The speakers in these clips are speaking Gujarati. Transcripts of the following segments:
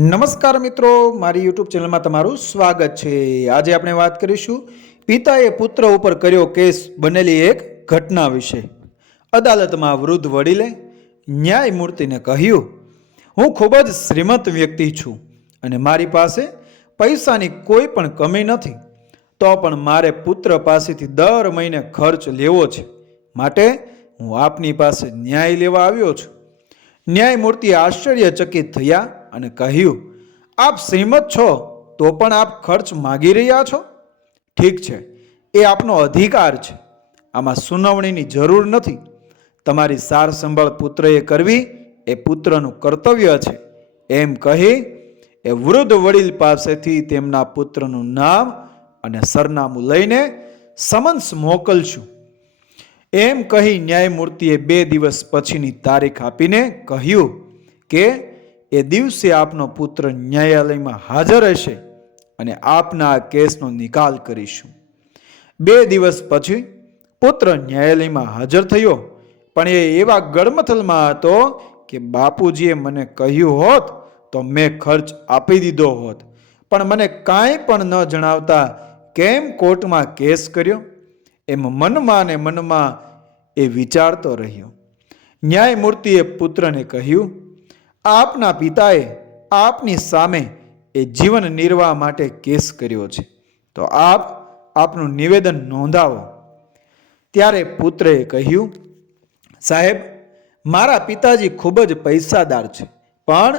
નમસ્કાર મિત્રો, મારી યુટ્યુબ ચેનલમાં તમારું સ્વાગત છે. આજે આપણે વાત કરીશું પિતાએ પુત્ર ઉપર કર્યો કેસ બનેલી એક ઘટના વિશે. અદાલતમાં વૃદ્ધ વડીલે ન્યાયમૂર્તિને કહ્યું, હું ખૂબ જ શ્રીમંત વ્યક્તિ છું અને મારી પાસે પૈસાની કોઈ પણ કમી નથી, તો પણ મારે પુત્ર પાસેથી દર મહિને ખર્ચ લેવો છે. માટે હું આપની પાસે ન્યાય લેવા આવ્યો છું. ન્યાયમૂર્તિ આશ્ચર્યચકિત થયા અને કહ્યું, આપ શ્રીમત છો, તો પણ આપ ખર્ચ માગી રહ્યા છો? ઠીક છે, એ આપનો અધિકાર છે. આમાં સુનાવણીની જરૂર નથી. તમારી સાર સંભાળ પુત્રએ કરવી એ પુત્રનું કર્તવ્ય છે. એમ કહી, એ વૃદ્ધ વડીલ પાસેથી તેમના પુત્રનું નામ અને સરનામું લઈને સમન્સ મોકલશું. એમ કહી ન્યાયમૂર્તિએ બે દિવસ પછીની તારીખ આપીને કહ્યું કે એ દિવસે આપનો પુત્ર ન્યાયાલયમાં હાજર હશે અને આપના આ કેસનો નિકાલ કરીશું. બે દિવસ પછી પુત્ર ન્યાયાલયમાં હાજર થયો, પણ એ એવા ગડમથલમાં હતો કે બાપુજીએ મને કહ્યું હોત તો મેં ખર્ચ આપી દીધો હોત. પણ મને કાંઈ પણ ન જણાવતા કેમ કોર્ટમાં કેસ કર્યો? એમ મનમાં ને મનમાં એ વિચારતો રહ્યો. ન્યાયમૂર્તિએ પુત્રને કહ્યું આપના પિતાએ આપની સામે એ જીવન નિર્વાહ માટે કેસ કર્યો છે. તો આપ આપનું નિવેદન નોંધાવો. ત્યારે પુત્રએ કહ્યું, સાહેબ, મારા પિતાજી ખૂબ જ પૈસાદાર છે, પણ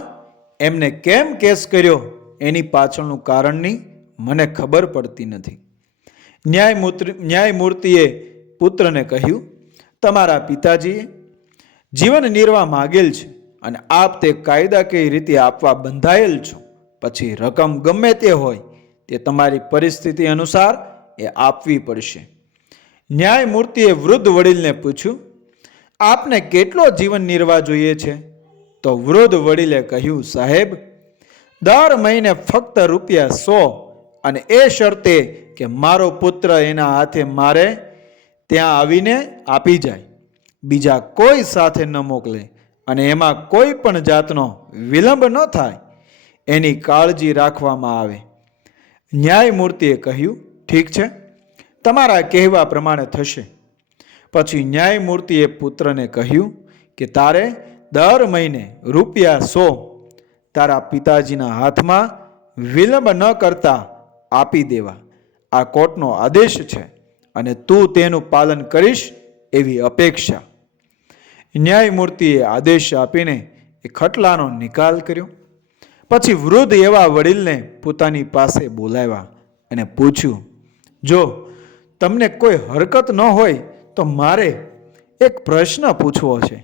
એમને કેમ કેસ કર્યો એની પાછળનું કારણની મને ખબર પડતી નથી. ન્યાયમૂર્તિ ન્યાયમૂર્તિએ પુત્રને કહ્યું, તમારા પિતાજીએ જીવન નિર્વાહ માગેલ છે અને આપ તે કાયદાકીય રીતે આપવા બંધાયેલ છો. પછી રકમ ગમે તે હોય, તે તમારી પરિસ્થિતિ અનુસાર એ આપવી પડશે. ન્યાયમૂર્તિએ વૃદ્ધ વડીલને પૂછ્યું, આપને કેટલો જીવન નિર્વાહ જોઈએ છે? તો વૃદ્ધ વડીલે કહ્યું, સાહેબ, દર મહિને ફક્ત રૂપિયા સો અને એ શરતે કે મારો પુત્ર એના હાથે મારે, ત્યાં આવીને આપી જાય. બીજા કોઈ સાથે ન મોકલે. અને એમાં કોઈ પણ જાતનો વિલંબ ન થાય, એની કાળજી રાખવામાં આવે. ન્યાયમૂર્તિએ કહ્યું, ઠીક છે, તમારા કહેવા પ્રમાણે થશે. પછી ન્યાયમૂર્તિએ પુત્રને કહ્યું કે, તારે દર મહિને રૂપિયા સો તારા પિતાજીના હાથમાં વિલંબ ન કરતા આપી દેવા. આ કોર્ટનો આદેશ છે અને તું તેનું પાલન કરીશ એવી અપેક્ષા. ન્યાયમૂર્તિએ આદેશ આપીને એ ખટલાનો નિકાલ કર્યો. પછી વૃદ્ધ એવા વડીલને પોતાની પાસે બોલાવ્યા અને પૂછ્યું, જો તમને કોઈ હરકત ન હોય તો મારે એક પ્રશ્ન પૂછવો છે.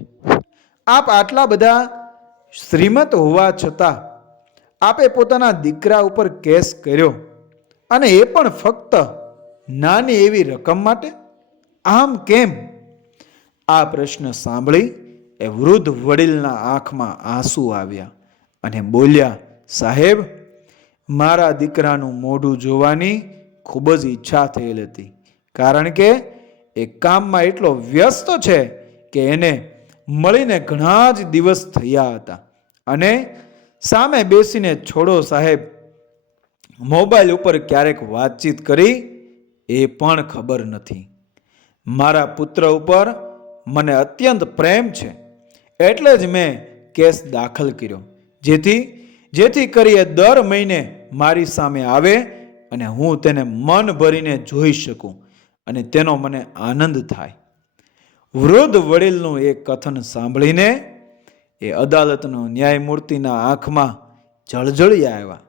આપ આટલા બધા શ્રીમંત હોવા છતાં આપે પોતાના દીકરા ઉપર કેસ કર્યો અને એ પણ ફક્ત નાની એવી રકમ માટે? આમ કેમ આ પ્રશ્ન સાંભળી એ વૃદ્ધ વડીલના આંખમાં આંસુ આવ્યા અને બોલ્યા, સાહેબ, મારા દીકરાનું મોઢું જોવાની ખૂબ જ ઈચ્છા થયેલ હતી. કારણ કે એ કામમાં એટલો વ્યસ્ત છે કે એને મળીને ઘણા જ દિવસ થયા હતા. અને સામે બેસીને, છોડો સાહેબ, મોબાઈલ ઉપર ક્યારેક વાતચીત કરી, એ પણ ખબર નથી. મારા પુત્ર ઉપર મને અત્યંત પ્રેમ છે. એટલે જ મેં કેસ દાખલ કર્યો. જેથી જેથી કરીએ દર મહિને મારી સામે આવે અને હું તેને મન ભરીને જોઈ શકું અને તેનો મને આનંદ થાય. વૃદ્ધ વડીલનું એ કથન સાંભળીને એ અદાલતનો ન્યાયમૂર્તિના આંખમાં જળજળી આવ્યા.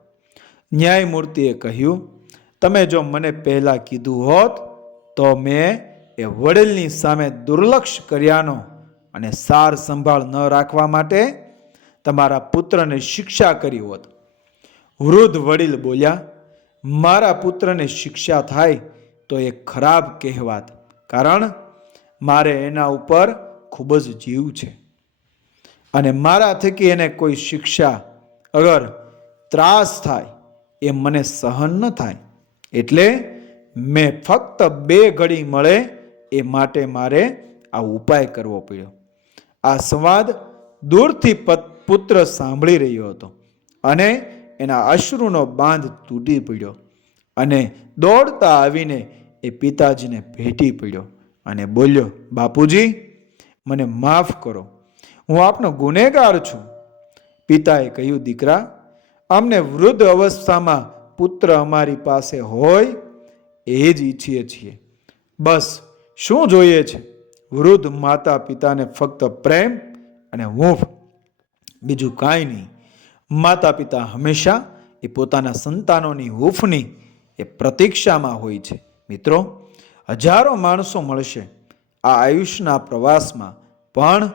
ન્યાયમૂર્તિએ કહ્યું, તમે જો મને પહેલાં કીધું હોત તો મેં એ વડીલની સામે દુર્લક્ષ કર્યાનો અને સાર સંભાળ ન રાખવા માટે તમારા પુત્રને શિક્ષા કરી હોત. વૃદ્ધ વડીલ બોલ્યા, મારા પુત્રને શિક્ષા થાય તો એ ખરાબ કહેવાત, કારણ મારે એના ઉપર ખૂબ જ જીવ છે. અને મારા થકી એને કોઈ શિક્ષા અગર ત્રાસ થાય, એ મને સહન ન થાય. એટલે મેં ફક્ત બે ઘડી મળે એ માટે મારે આ ઉપાય કરવો પડ્યો. આ સંવાદ દૂરથી પુત્ર સાંભળી રહ્યો હતો અને એના અશ્રુનો બાંધ તૂટી પડ્યો અને દોડતા આવીને એ પિતાજીને ભેટી પડ્યો અને બોલ્યો, બાપુજી, મને માફ કરો. હું આપનો ગુનેગાર છું. પિતાએ કહ્યું, દીકરા, અમને વૃદ્ધ અવસ્થામાં પુત્ર અમારી પાસે હોય એ જ ઈચ્છીએ છીએ. બસ શું જોઈએ છે? વૃદ્ધ માતા પિતાને ફક્ત પ્રેમ અને હૂંફ બીજું કાંઈ નહીં. માતા પિતા હંમેશા એ પોતાના સંતાનોની હૂંફની એ પ્રતીક્ષામાં હોય છે. મિત્રો, હજારો માણસો મળશે આ આયુષ્યના પ્રવાસમાં, પણ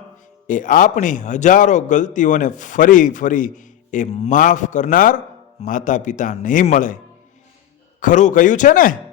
એ આપણી હજારો ગલતીઓને ફરી ફરી એ માફ કરનાર માતા પિતા નહીં મળે. ખરું કહ્યું છે ને?